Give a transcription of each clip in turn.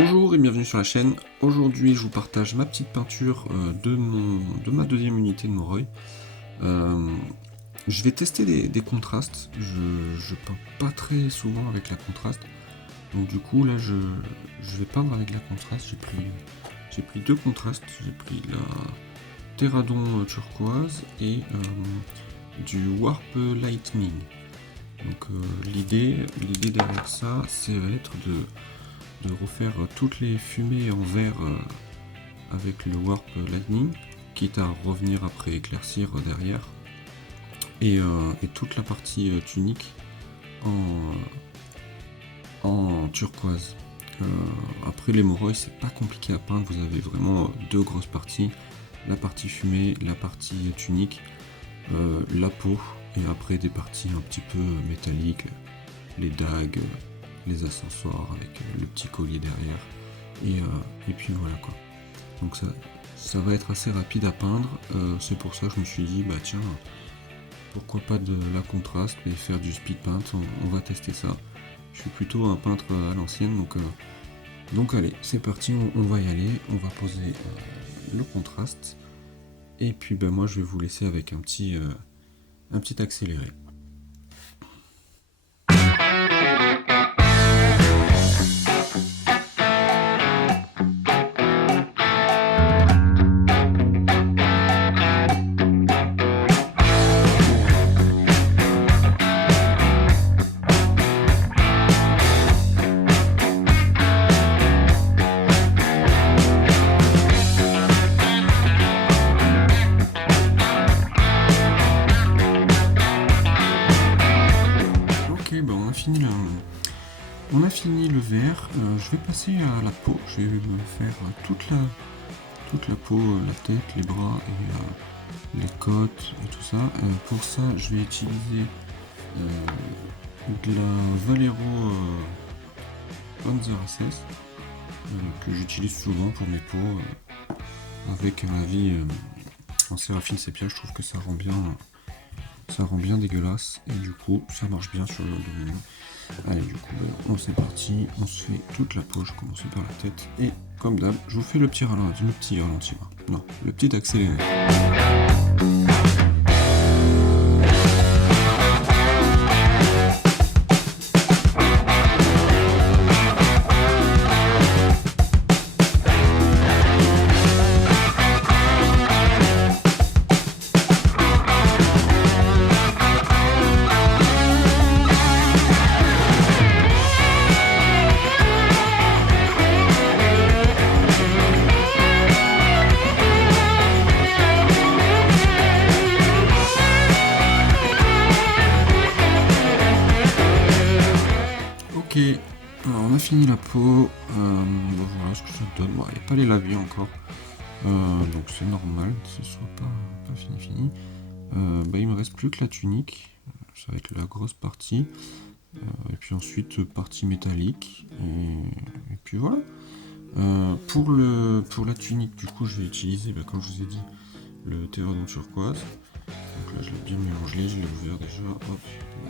Bonjour et bienvenue sur la chaîne. Aujourd'hui je vous partage ma petite peinture de ma deuxième unité de Moroi. Je vais tester des contrastes. Je peins pas très souvent avec la contraste. Donc du coup là je vais peindre avec la contraste. J'ai pris deux contrastes. J'ai pris la Terradon turquoise et du Warp Lightning. Donc l'idée derrière ça, c'est va être de refaire toutes les fumées en vert avec le Warp Lightning, quitte à revenir après éclaircir derrière, et toute la partie tunique en turquoise. Après les Moroi, c'est pas compliqué à peindre, vous avez vraiment deux grosses parties, la partie fumée, la partie tunique, la peau, et après des parties un petit peu métalliques, les dagues, les accessoires avec le petit collier derrière, et puis voilà quoi. Donc ça va être assez rapide à peindre, c'est pour ça que je me suis dit bah tiens, pourquoi pas de la contraste et faire du speed paint, on va tester ça. Je suis plutôt un peintre à l'ancienne, donc allez, c'est parti, on va y aller, on va poser le contraste, et puis ben moi je vais vous laisser avec un petit accéléré. On a fini le vert, je vais passer à la peau, je vais me faire toute la peau, la tête, les bras et les côtes et tout ça. Pour ça je vais utiliser de la Vallejo Panzer SS que j'utilise souvent pour mes peaux avec un avis en séraphine sépia. Je trouve que ça rend bien dégueulasse et du coup ça marche bien sur le domaine. Allez, du coup c'est parti, on se fait toute la peau. Je commence par la tête et comme d'hab je vous fais le petit ralenti, non, le petit accéléré. Ok, alors on a fini la peau, voilà ce que ça donne. Bon, il n'y a pas les lavis encore, donc c'est normal que ce soit pas fini. Il me reste plus que la tunique, ça va être la grosse partie, et puis ensuite partie métallique, et puis voilà. Pour la tunique, du coup je vais utiliser, comme je vous ai dit, le Terradon turquoise. Donc là je l'ai bien mélangé, je l'ai ouvert déjà, hop,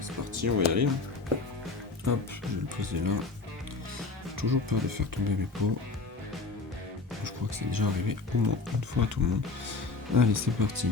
c'est parti, on va y aller. Hop, je vais le poser là. Toujours peur de faire tomber mes pots. Je crois que c'est déjà arrivé au moins une fois à tout le monde. Allez, c'est parti.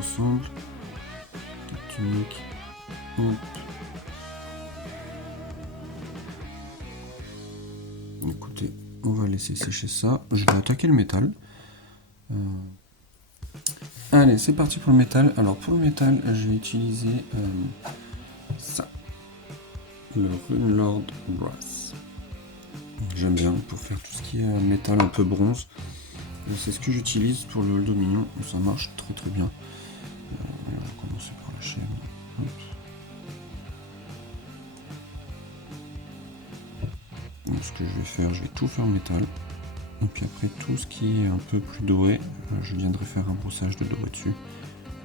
ressemble. Petite tunique. Hop. Écoutez, on va laisser sécher ça. Je vais attaquer le métal. Allez, c'est parti pour le métal. Alors pour le métal, je vais utiliser ça. Le Runelord Brass. J'aime bien pour faire tout ce qui est métal un peu bronze. C'est ce que j'utilise pour le Dominion. Ça marche très très bien. On va commencer par la chaîne. Hop. Donc, ce que je vais faire, je vais tout faire en métal. Et puis après, tout ce qui est un peu plus doré, je viendrai faire un brossage de doré dessus.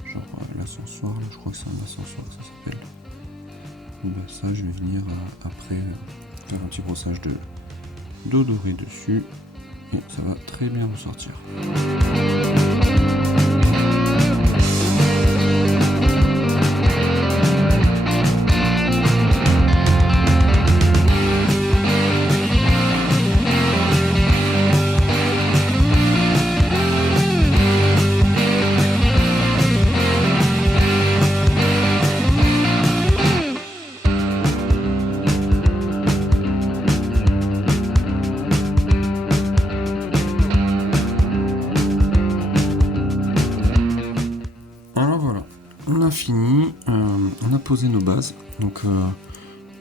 Genre l'ascensoir, je crois que c'est un ascensoir que ça s'appelle. Ça, je vais venir après faire un petit brossage de doré dessus. Et ça va très bien ressortir. Fini, on a posé nos bases, donc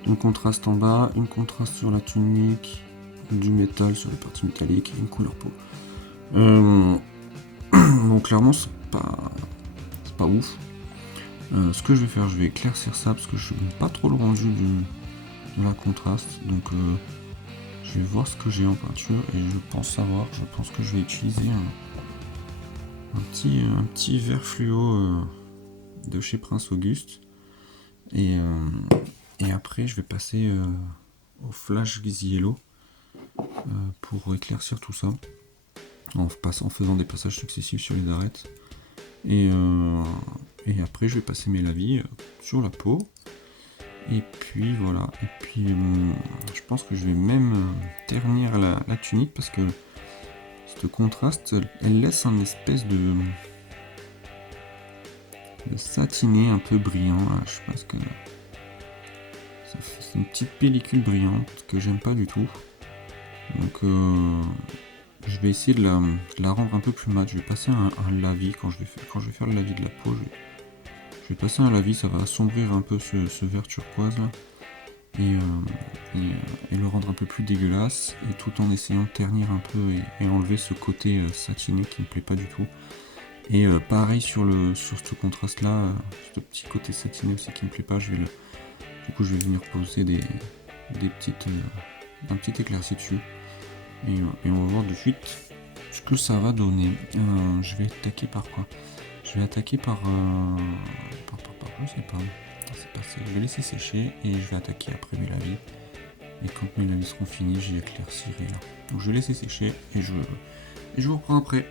une contraste en bas, une contraste sur la tunique, du métal sur les parties métalliques et une couleur peau. Donc clairement c'est pas ouf. Ce que je vais faire, je vais éclaircir ça parce que je n'aime pas trop le rendu de la contraste, donc je vais voir ce que j'ai en peinture et je pense que je vais utiliser un petit vert fluo de chez Prince Auguste et après je vais passer au Flash Yellow pour éclaircir tout ça en faisant des passages successifs sur les arêtes et après je vais passer mes lavis sur la peau et puis voilà, et puis je pense que je vais même ternir la tunique parce que ce contraste elle laisse un espèce de satiné un peu brillant, je sais pas ce que c'est, une petite pellicule brillante que j'aime pas du tout, donc je vais essayer de la rendre un peu plus mat. Je vais passer un lavis quand je vais faire le lavis de la peau, je vais passer un lavis, ça va assombrir un peu ce vert turquoise là et le rendre un peu plus dégueulasse, et tout en essayant de ternir un peu et enlever ce côté satiné qui me plaît pas du tout. Et pareil sur ce contraste là, ce petit côté satiné aussi qui me plaît pas, du coup je vais venir poser un petit éclairci dessus et on va voir de suite ce que ça va donner. Je vais attaquer par quoi? Je vais attaquer par je sais pas, je vais laisser sécher et je vais attaquer après mes lavis, et quand mes lavis seront finis j'y éclaircirai là. Donc je vais laisser sécher et je vous reprends après.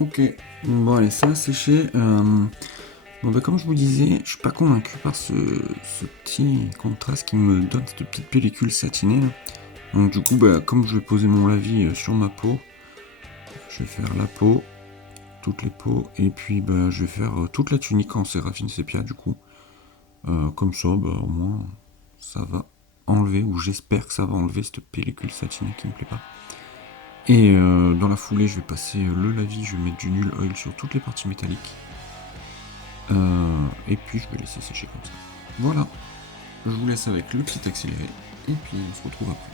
Ok, bon allez, ça a séché. Comme je vous disais, je suis pas convaincu par ce petit contraste qui me donne cette petite pellicule satinée là. Donc du coup, comme je vais poser mon lavis sur ma peau, je vais faire la peau, toutes les peaux, et puis je vais faire toute la tunique en séraphine sépia du coup. Comme ça, au moins, ça va enlever, ou j'espère que ça va enlever cette pellicule satinée qui me plaît pas. Et dans la foulée, je vais passer le lavis, je vais mettre du nul oil sur toutes les parties métalliques. Et puis je vais laisser sécher comme ça. Voilà, je vous laisse avec le petit accéléré, et puis on se retrouve après.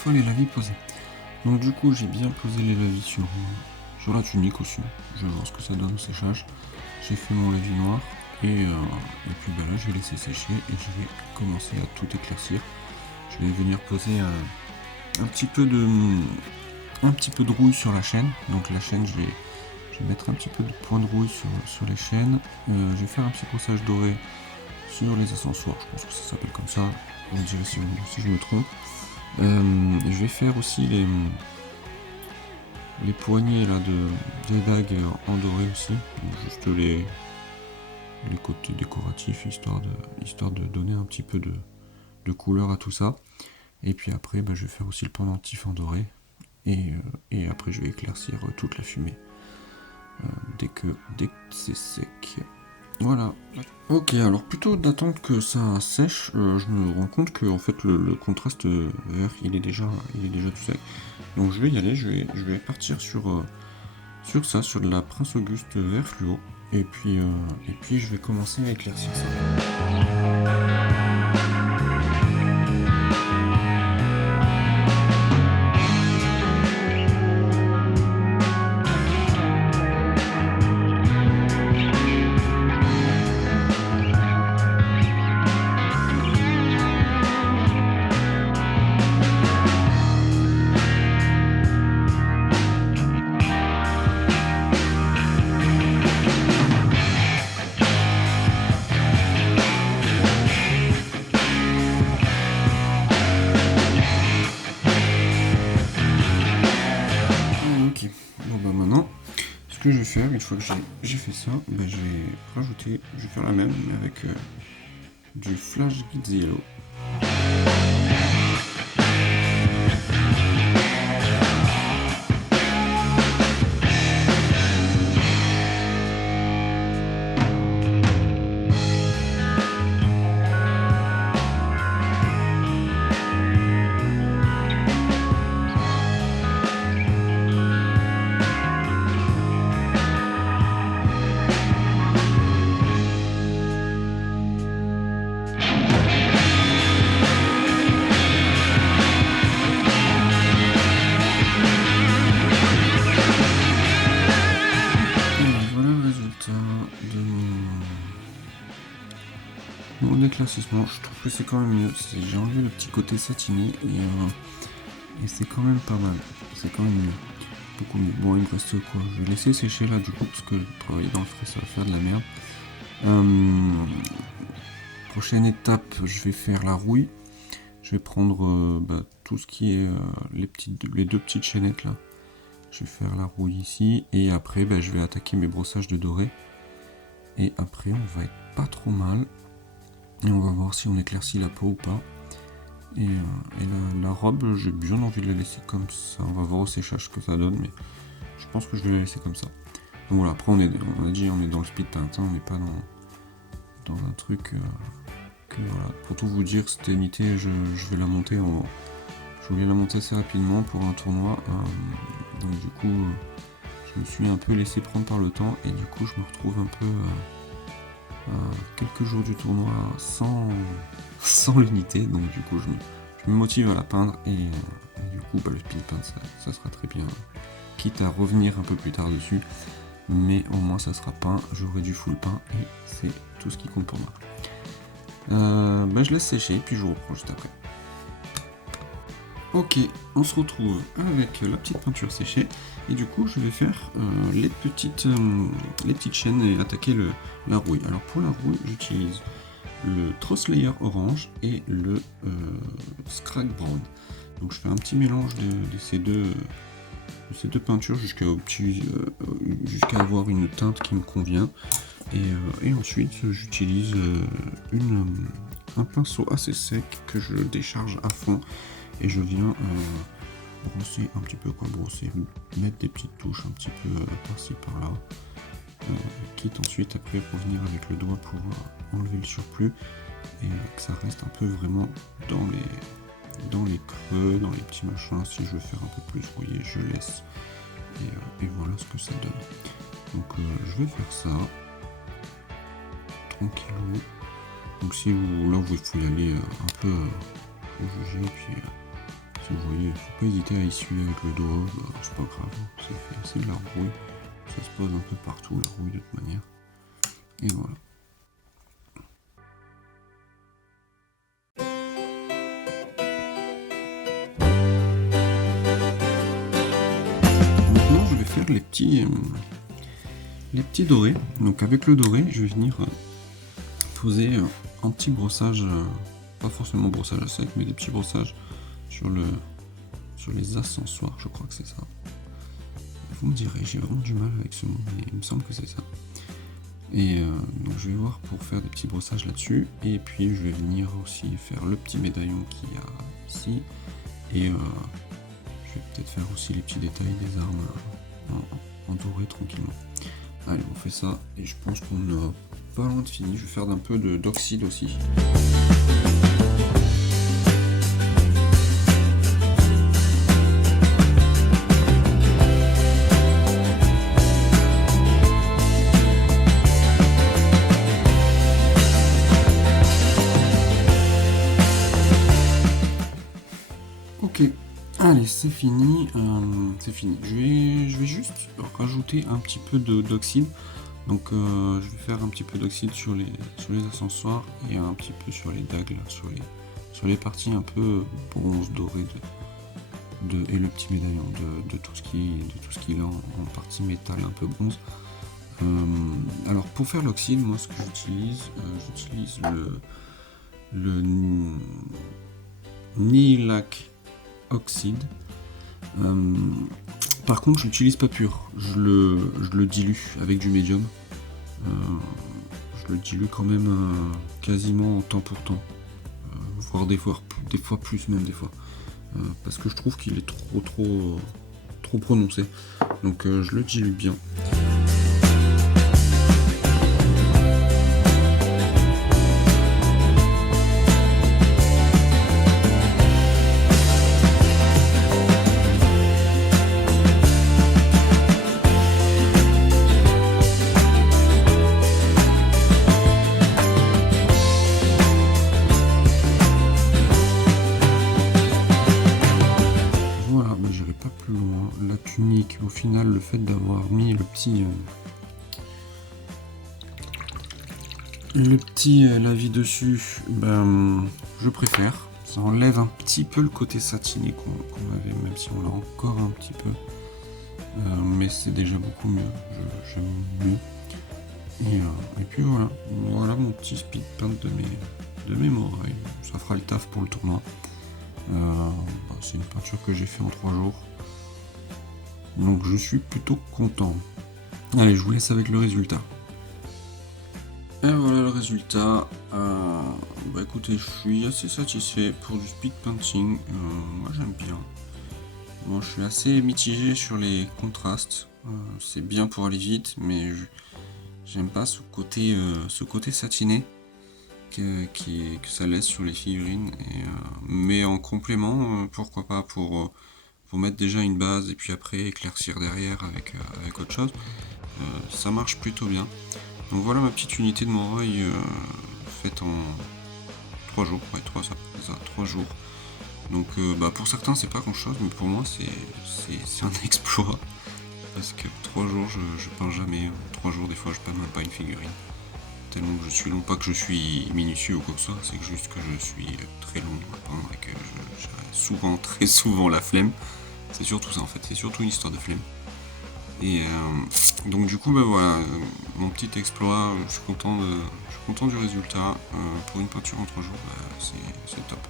fois les lavis posés. Donc du coup j'ai bien posé les lavis sur la tunique aussi. Je vais voir ce que ça donne au séchage. J'ai fait mon lavis noir et puis là je vais laisser sécher et je vais commencer à tout éclaircir. Je vais venir poser un petit peu de rouille sur la chaîne. Donc la chaîne je vais mettre un petit peu de point de rouille sur les chaînes. Je vais faire un petit brossage doré sur les ascensoirs, je pense que ça s'appelle comme ça. Vous me direz si je me trompe. Je vais faire aussi les poignées là des dagues en doré aussi, donc juste les côtés décoratifs histoire de donner un petit peu de couleur à tout ça. Et puis après je vais faire aussi le pendentif en doré et après je vais éclaircir toute la fumée dès que c'est sec. Voilà. Ok, alors plutôt d'attendre que ça sèche, je me rends compte que en fait le contraste vert il est déjà tout sec. Donc je vais y aller, je vais partir sur ça, sur de la Prince Auguste vert fluo, et puis je vais commencer à éclaircir ça. Ce que je vais faire, une fois que j'ai fait ça, je vais faire la même mais avec du Flash Glitz Yellow. Mon éclaircissement, je trouve que c'est quand même mieux. J'ai enlevé le petit côté satiné et c'est quand même pas mal. C'est quand même mieux. Beaucoup mieux. Bon, il me reste quoi? Je vais laisser sécher là du coup parce que travailler dans le frais ça va faire de la merde. Prochaine étape, je vais faire la rouille. Je vais prendre tout ce qui est les deux petites chaînettes là. Je vais faire la rouille ici et après je vais attaquer mes brossages de doré. Et après on va être pas trop mal. Et on va voir si on éclaircit la peau ou pas. Et la robe, j'ai bien envie de la laisser comme ça. On va voir au séchage ce que ça donne, mais je pense que je vais la laisser comme ça. Donc voilà, après on a dit on est dans le speed paint, on n'est pas dans un truc que voilà. Pour tout vous dire, cette unité, je vais la monter je voulais la monter assez rapidement pour un tournoi. Donc du coup, je me suis un peu laissé prendre par le temps et du coup je me retrouve un peu quelques jours du tournoi sans l'unité, donc du coup je me motive à la peindre et du coup le speed paint ça sera très bien, quitte à revenir un peu plus tard dessus, mais au moins ça sera peint, j'aurai du full peint et c'est tout ce qui compte pour moi. Je laisse sécher et puis je vous reprends juste après. Ok, on se retrouve avec la petite peinture séchée et du coup je vais faire les petites chaînes et attaquer la rouille. Alors pour la rouille j'utilise le Truss Layer orange et le Scrag Brown. Donc je fais un petit mélange de ces deux peintures jusqu'à avoir une teinte qui me convient. Et ensuite j'utilise un pinceau assez sec que je décharge à fond. Et je viens brosser un petit peu, mettre des petites touches un petit peu par-ci par-là, quitte ensuite après revenir avec le doigt pour enlever le surplus et que ça reste un peu vraiment dans les creux, dans les petits machins. Si je veux faire un peu plus, vous voyez, je laisse et voilà ce que ça donne. Donc je vais faire ça tranquillou. Donc si vous, là vous pouvez y aller un peu au jugé, puis Si vous voyez, faut pas hésiter à essuyer avec le doigt, c'est pas grave, c'est de la rouille, ça se pose un peu partout la rouille de toute manière, et voilà. Maintenant je vais faire les petits dorés, donc avec le doré je vais venir poser un petit brossage, pas forcément brossage à sec, mais des petits brossages sur les ascensoirs, je crois que c'est ça. Vous me direz, j'ai vraiment du mal avec ce mot, mais il me semble que c'est ça. Et donc je vais voir pour faire des petits brossages là-dessus, et puis je vais venir aussi faire le petit médaillon qu'il y a ici, et je vais peut-être faire aussi les petits détails des armes en doré tranquillement. Allez, on fait ça, et je pense qu'on a pas loin de fini. Je vais faire un peu d'oxyde aussi. Ok, allez, c'est fini. Je vais juste rajouter un petit peu d'oxyde. Donc je vais faire un petit peu d'oxyde sur les ascensoirs et un petit peu sur les dagues, là, sur les parties un peu bronze doré et le petit médaillon de tout ce qui est en partie métal un peu bronze. Alors pour faire l'oxyde, moi ce que j'utilise le Nihilakh oxyde. Par contre je l'utilise pas pur, je le dilue avec du médium. Je le dilue quand même quasiment en temps pour temps, voire des fois plus même des fois, parce que je trouve qu'il est trop prononcé, donc je le dilue bien. La tunique, au final, le fait d'avoir mis le petit lavis dessus, ben, je préfère. Ça enlève un petit peu le côté satiné qu'on avait, même si on l'a encore un petit peu. Mais c'est déjà beaucoup mieux, j'aime mieux. Et puis voilà mon petit speed paint de mes morailles. Ça fera le taf pour le tournoi. C'est une peinture que j'ai fait en 3 jours. Donc je suis plutôt content. Allez, je vous laisse avec le résultat. Et voilà le résultat. Bah écoutez, je suis assez satisfait pour du speed painting. Moi j'aime bien. Bon, je suis assez mitigé sur les contrastes. C'est bien pour aller vite, mais j'aime pas ce côté satiné que ça laisse sur les figurines. Mais en complément, pourquoi pas pour mettre déjà une base et puis après éclaircir derrière avec autre chose. Ça marche plutôt bien. Donc voilà ma petite unité de moraille faite en 3 jours. Ouais, 3 jours. Donc pour certains c'est pas grand chose, mais pour moi c'est un exploit. Parce que 3 jours je peins jamais. 3 jours des fois je peins même pas une figurine. Tellement que je suis long, pas que je suis minutieux ou quoi que ce soit, c'est juste que je suis très long à peindre et que j'ai très souvent la flemme. C'est surtout ça en fait, c'est surtout une histoire de flemme. Et donc du coup voilà, mon petit exploit, je suis content du résultat. Pour une peinture en 3 jours, c'est top.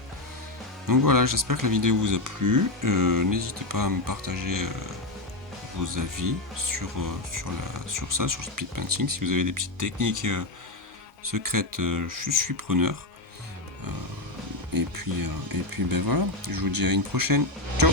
Donc voilà, j'espère que la vidéo vous a plu. N'hésitez pas à me partager vos avis sur ça, sur le speed painting. Si vous avez des petites techniques secrètes, je suis preneur. Et puis ben voilà, je vous dis à une prochaine. Ciao.